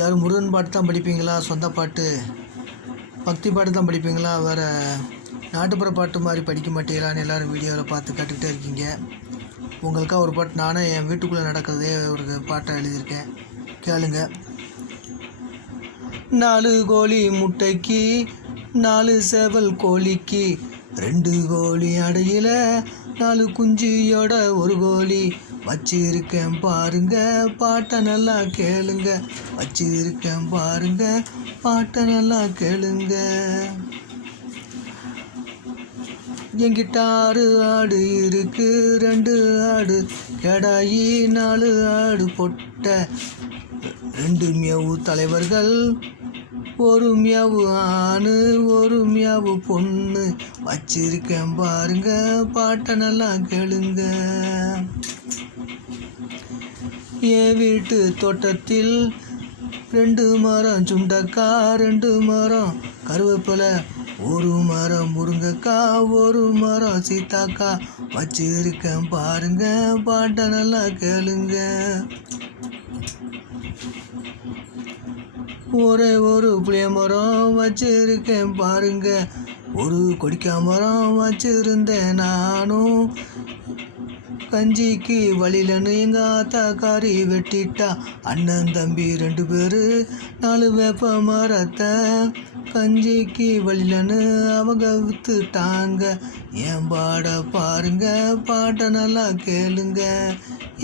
எல்லோரும் முருகன் பாட்டு தான் படிப்பீங்களா? சொந்த பாட்டு பக்தி பாட்டு தான் படிப்பீங்களா? வேறு நாட்டுப்புற பாட்டு மாதிரி படிக்க மாட்டீங்களான்னு எல்லோரும் வீடியோவில் பார்த்து கற்றுக்கிட்டே இருக்கீங்க. உங்களுக்காக ஒரு பாட்டு நானே என் வீட்டுக்குள்ளே நடக்கிறதே ஒரு பாட்டை எழுதியிருக்கேன், கேளுங்க. 4 கோழி முட்டைக்கு 4 சேவல் கோழிக்கு 2 கோழி அடையில் 4 குஞ்சியோட ஒரு கோழி வச்சிருக்கேன் பாருங்க, பாட்டை நல்லா கேளுங்க. வச்சிருக்கேன் பாருங்க, பாட்டை நல்லா கேளுங்க. என்கிட்ட 6 ஆடு இருக்கு, 2 ஆடு கெடாயி 4 ஆடு பொட்டை, 2 மியாவு தலைவர்கள், 1 மியாவு ஆணு 1 மியாவு பொண்ணு. வச்சிருக்கேன் பாருங்க, பாட்டை நல்லா கேளுங்க. என் வீட்டு தோட்டத்தில் 2 மரம் சுண்டக்காய், 2 மரம் கருவேப்பிலை, 1 மரம் முருங்கைக்காய், 1 மரம் சீத்தாக்காய். வச்சிருக்கேன் பாருங்க, பாட்டை நல்லா கேளுங்க. ஒரே ஒரு புளிய மரம் வச்சிருக்கேன் பாருங்க, 1 கொடிக்கா மரம் வச்சிருந்தேன் நானும். கஞ்சிக்கு வழியிலன்னு எங்கள் ஆத்தாக்காரி வெட்டிட்டா, அண்ணன் தம்பி 2 பேர் 4 வேப்ப மரத்தை கஞ்சிக்கு வழியிலன்னு அவங்க விற்றுட்டாங்க. என் பாட பாருங்க, பாட்டை நல்லா கேளுங்க.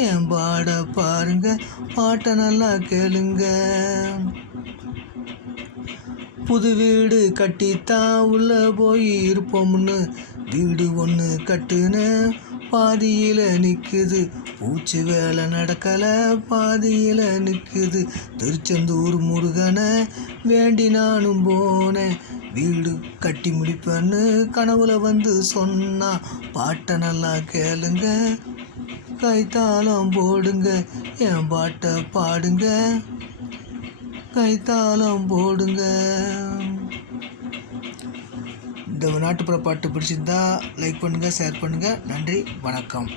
என் பாட பாருங்க, பாட்டை நல்லா கேளுங்க. புது வீடு கட்டித்தான் உள்ளே போய் இருப்போம்னு வீடு ஒன்று கட்டுன்னு பாதியில் நிற்குது. பூச்சி வேலை நடக்கலை, பாதியில் நிற்குது. திருச்செந்தூர் முருகனை வேண்டி நானும் போனேன், வீடு கட்டி முடிப்பேன்னு கனவுல வந்து சொன்னா. பாட்டை நல்லா கேளுங்க, கைத்தாளம் போடுங்க, என் பாட்டை பாடுங்க, கைத்தாளம் போடுங்க. இந்த நாட்டுப்புற பாட்டு பிடிச்சிருந்தா லைக் பண்ணுங்கள், ஷேர் பண்ணுங்கள். நன்றி, வணக்கம்.